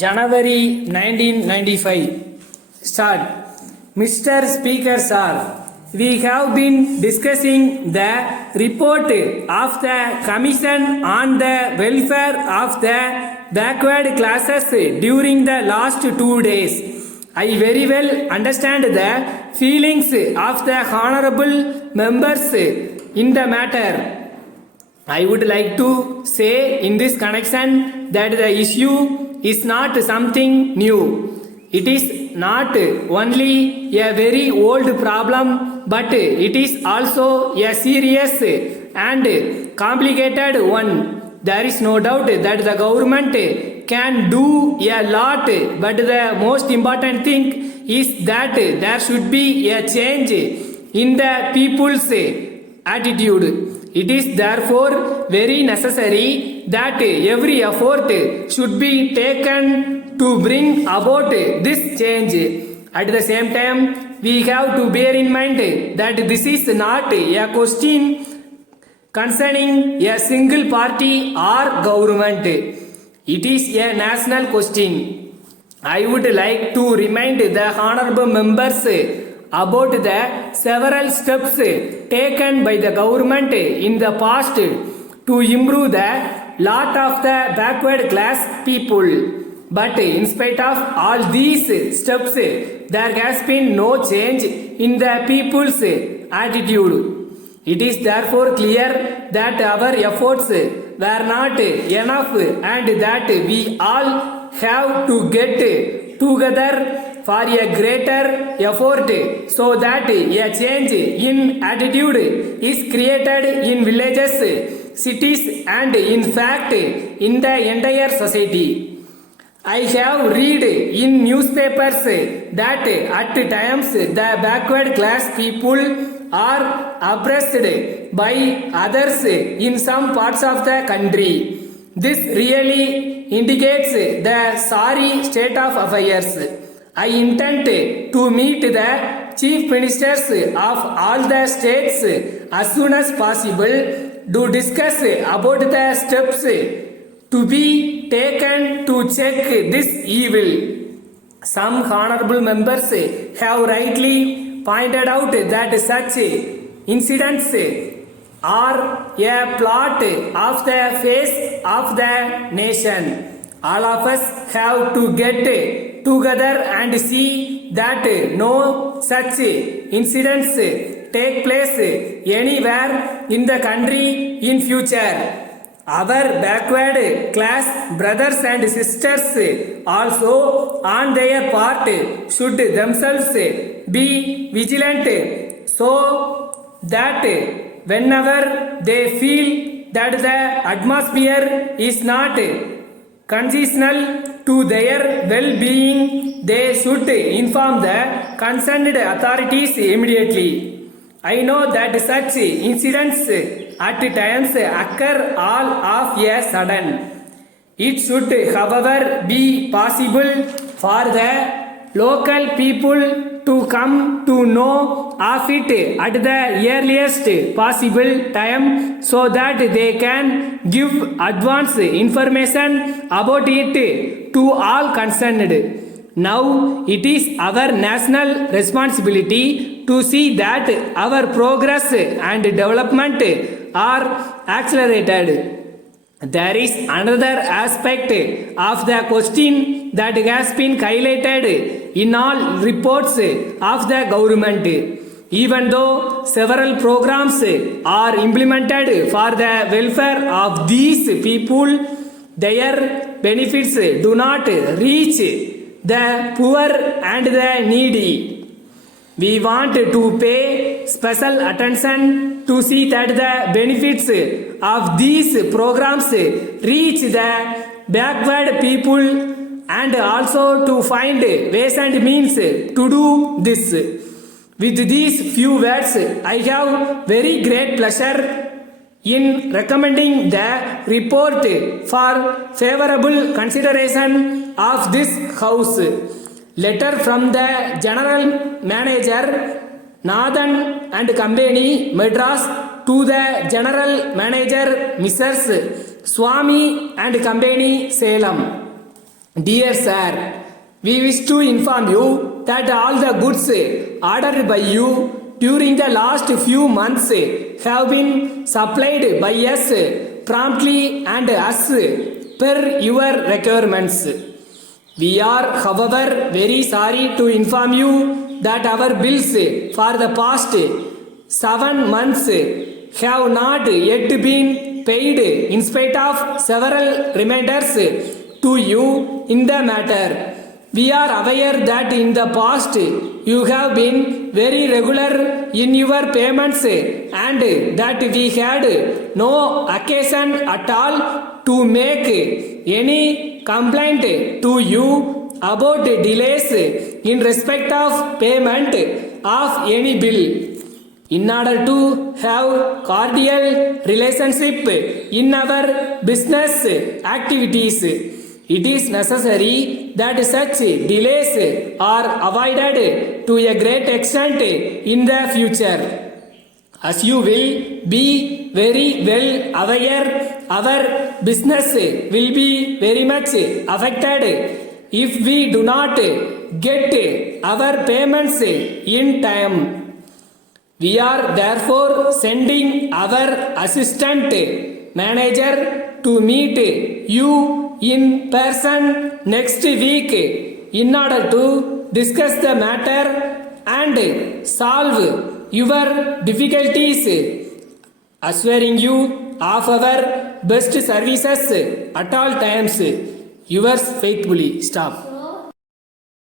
January 1995. Start. Mr. Speaker Sir, we have been discussing the report of the Commission on the Welfare of the Backward Classes during the last 2 days. I very well understand the feelings of the honorable members in the matter. I would like to say in this connection that the issue is not something new. It is not only a very old problem, but it is also a serious and complicated one. There is no doubt that the government can do a lot, but the most important thing is that there should be a change in the people's attitude. It is therefore very necessary that every effort should be taken to bring about this change. At the same time, we have to bear in mind that this is not a question concerning a single party or government. It is a national question. I would like to remind the honorable members about the several steps taken by the government in the past to improve the lot of the backward class people. But in spite of all these steps, there has been no change in the people's attitude. It is therefore clear that our efforts were not enough and that we all have to get together for a greater effort so that a change in attitude is created in villages, cities and in fact in the entire society. I have read in newspapers that at times the backward class people are oppressed by others in some parts of the country. This really indicates the sorry state of affairs. I intend to meet the chief ministers of all the states as soon as possible to discuss about the steps to be taken to check this evil. Some honorable members have rightly pointed out that such incidents are a plot of the face of the nation. All of us have to get together and see that no such incidents take place anywhere in the country in future. Our backward class brothers and sisters also on their part should themselves be vigilant so that whenever they feel that the atmosphere is not conditional to their well-being, they should inform the concerned authorities immediately. I know that such incidents at times occur all of a sudden. It should, however, be possible for the local people to come to know of it at the earliest possible time so that they can give advance information about it to all concerned. Now it is our national responsibility to see that our progress and development are accelerated. There is another aspect of the question that has been highlighted in all reports of the government. Even though several programs are implemented for the welfare of these people, their benefits do not reach the poor and the needy. We want to pay special attention to see that the benefits of these programs reach the backward people and also to find ways and means to do this. With these few words, I have very great pleasure in recommending the report for favorable consideration of this House. Letter from the General Manager Nathan and Company, Madras, to the General Manager Mrs. Swami and Company, Salem. Dear sir, we wish to inform you that all the goods ordered by you during the last few months have been supplied by us promptly and as per your requirements. We are, however, very sorry to inform you that our bills for the past 7 months have not yet been paid in spite of several reminders to you in the matter. We are aware that in the past you have been very regular in your payments and that we had no occasion at all to make any complaint to you about delays in respect of payment of any bill. In order to have cordial relationship in our business activities, it is necessary that such delays are avoided to a great extent in the future. As you will be very well aware, our business will be very much affected if we do not get our payments in time. We are therefore sending our assistant manager to meet you in person next week in order to discuss the matter and solve your difficulties, assuring you of our best services at all times. Yours faithfully, staff.